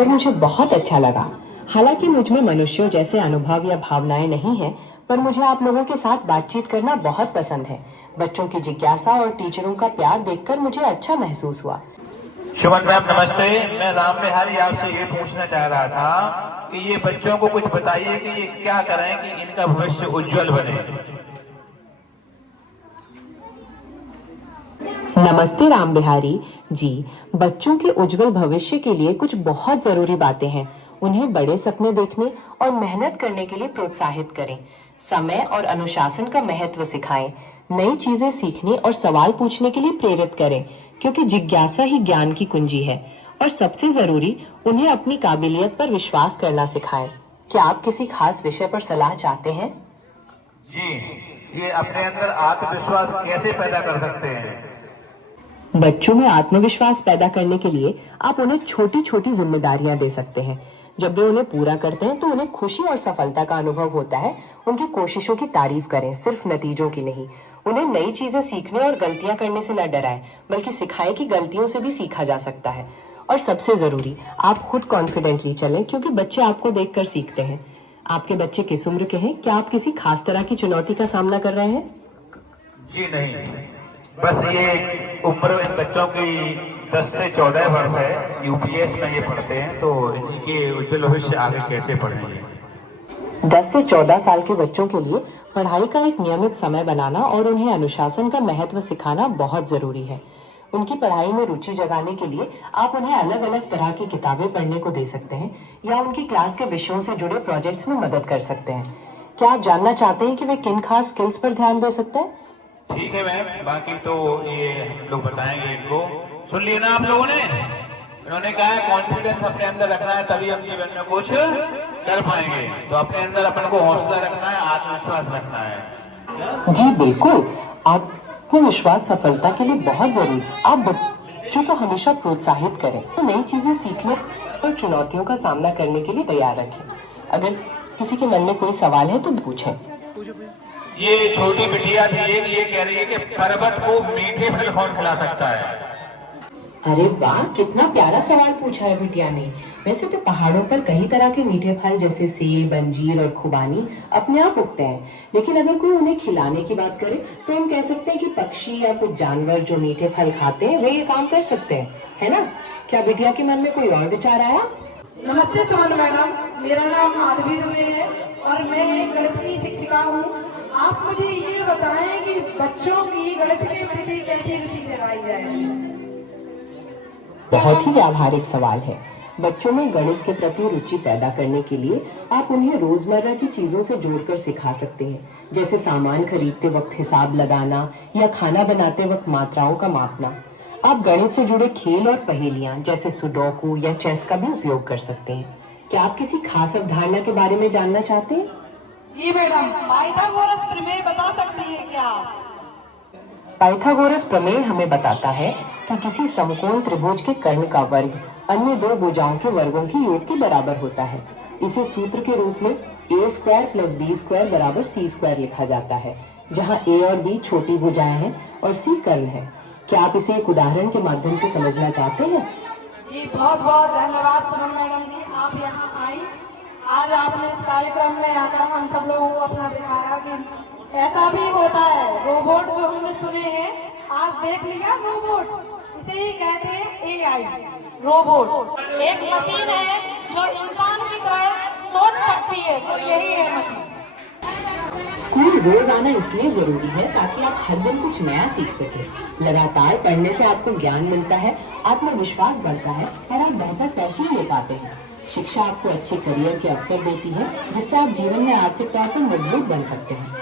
पढ़कर मुझे बहुत अच्छा लगा। हालांकि मुझ में मनुष्यों जैसे अनुभव या भावनाएं नहीं हैं, पर मुझे आप लोगों के साथ बातचीत करना बहुत पसंद है। बच्चों की जिज्ञासा और टीचरों का प्यार देखकर मुझे अच्छा महसूस हुआ। सुमन मैम नमस्ते। मैं राम बिहारी आपसे ये पूछना चाह रहा था कि ये बच्चों को कुछ बताइए कि ये क्या करें कि इनका भविष्य उज्जवल बने। नमस्ते राम बिहारी जी। बच्चों के उज्जवल भविष्य के लिए कुछ बहुत जरूरी बातें हैं। उन्हें बड़े सपने देखने और मेहनत करने के लिए प्रोत्साहित करें। समय और अनुशासन का महत्व सिखाएं। नई चीजें सीखने और सवाल पूछने के लिए प्रेरित करें, क्योंकि जिज्ञासा ही ज्ञान की कुंजी है। और सबसे जरूरी, उन्हें अपनी काबिलियत पर विश्वास करना सिखाएं। क्या आप किसी खास विषय पर सलाह चाहते हैं? जी, ये अपने अंदर आत्मविश्वास कैसे पैदा कर सकते हैं? बच्चों में आत्मविश्वास पैदा करने के लिए आप उन्हें छोटी छोटी जिम्मेदारियां दे सकते हैं। जब वे उन्हें पूरा करते हैं तो उन्हें खुशी और सफलता का अनुभव होता है। उनकी कोशिशों की तारीफ करें, सिर्फ नतीजों की नहीं। उन्हें नई चीजें सीखने और गलतियां करने से न डराएं, बल्कि सिखाएं कि गलतियों से भी सीखा जा सकता है। और सबसे जरूरी, आप खुद कॉन्फिडेंटली चलें, क्योंकि बच्चे आपको देखकर सीखते हैं। आपके बच्चे किस उम्र के हैं? क्या आप किसी खास तरह की चुनौती का सामना कर रहे हैं? जी नहीं, बस ये उम्र इन बच्चों की 10 से 14 वर्ष है। यूपीएस में ये पढ़ते हैं, तो इनके उज्जवल भविष्य आगे कैसे पढ़ेंगे? 10 से 14 साल के बच्चों के लिए पढ़ाई का एक नियमित समय बनाना और उन्हें अनुशासन का महत्व सिखाना बहुत जरूरी है। उनकी पढ़ाई में रुचि जगाने के लिए आप उन्हें अलग अलग तरह की किताबें पढ़ने को दे सकते हैं, या उनकी क्लास के विषयों से जुड़े प्रोजेक्ट्स में मदद कर सकते हैं। क्या आप जानना चाहते हैं कि वे किन खास स्किल्स पर ध्यान दे सकते हैं? ठीक है मैम, बाकी तो ये हम लोग बताएंगे इनको। सुन लिए ना आप लोगों ने? इन्होंने कहा है कॉन्फिडेंस अपने अंदर रखना है, तभी हम जीवन में कुछ कर पाएंगे। तो अपने अंदर अपन को हौसला रखना है, आत्मविश्वास रखना है। जी बिल्कुल। आत्मविश्वास सफलता के लिए बहुत जरूरी। आप बच्चों को हमेशा प्रोत्साहित करें, तो नई चीजें सीखने और चुनौतियों का सामना करने के लिए तैयार रखें। अगर किसी के मन में कोई सवाल है तो पूछें। ये छोटी बिटिया थी, ये कह रही है कि पर्वत को मीठे फल कौन खिला सकता है? अरे वाह, कितना प्यारा सवाल पूछा है बिटिया ने। वैसे तो पहाड़ों पर कई तरह के मीठे फल जैसे सेब, अंजीर और खुबानी अपने आप उगते हैं, लेकिन अगर कोई उन्हें खिलाने की बात करे तो हम कह सकते हैं कि पक्षी या कुछ जानवर जो मीठे फल खाते हैं वे ये काम कर सकते हैं, है ना? क्या बिटिया के मन में कोई और विचार आया? नमस्ते सुमन मैडम, मेरा नाम माधवी दुबे है और मैं एक गणित की शिक्षिका हूँ। आप मुझे ये बताएं कि बच्चों की गणित के प्रति कैसी रुचि जगाई जाए? बहुत ही व्यावहारिक सवाल है। बच्चों में गणित के प्रति रुचि पैदा करने के लिए आप उन्हें रोजमर्रा की चीजों से जोड़कर सिखा सकते हैं, जैसे सामान खरीदते वक्त हिसाब लगाना या खाना बनाते वक्त मात्राओं का मापना। आप गणित से जुड़े खेल और पहेलियां जैसे सुडोकू या चेस का भी उपयोग कर सकते हैं। क्या आप किसी खास अवधारणा के बारे में जानना चाहते हैं? जी मैडम, पाइथागोरस प्रमेय बता सकती है क्या? पाइथागोरस प्रमेय हमें बताता है कि किसी समकोण त्रिभुज के कर्ण का वर्ग अन्य दो भुजाओं के वर्गों की योग के बराबर होता है। इसे सूत्र के रूप में a² + b² = c² लिखा जाता है, जहां a और b छोटी भुजाएं हैं और c कर्ण है। क्या आप इसे एक उदाहरण के माध्यम से समझना चाहते हैं? जी बहुत बहुत धन्यवाद सुमन मैडम जी, आप यहाँ आई। आज आपने इस कार्यक्रम में आकर हम सब लोगों को अपना दिखाया कि ऐसा भी होता है। रोबोट जो हमने सुने हैं, आज देख लिया रोबोट, इसे ही कहते हैं AI। रोबोट एक मशीन है जो इंसान की तरह सोच सकती है, तो यही है मशीन। स्कूल रोज आना इसलिए जरूरी है ताकि आप हर दिन कुछ नया सीख सकें। लगातार पढ़ने से आपको ज्ञान मिलता है, आत्मविश्वास बढ़ता है और आप बेहतर फैसले ले पाते हैं। शिक्षा आपको अच्छे करियर के अवसर देती है, जिससे आप जीवन में आर्थिक तौर पर मजबूत बन सकते हैं।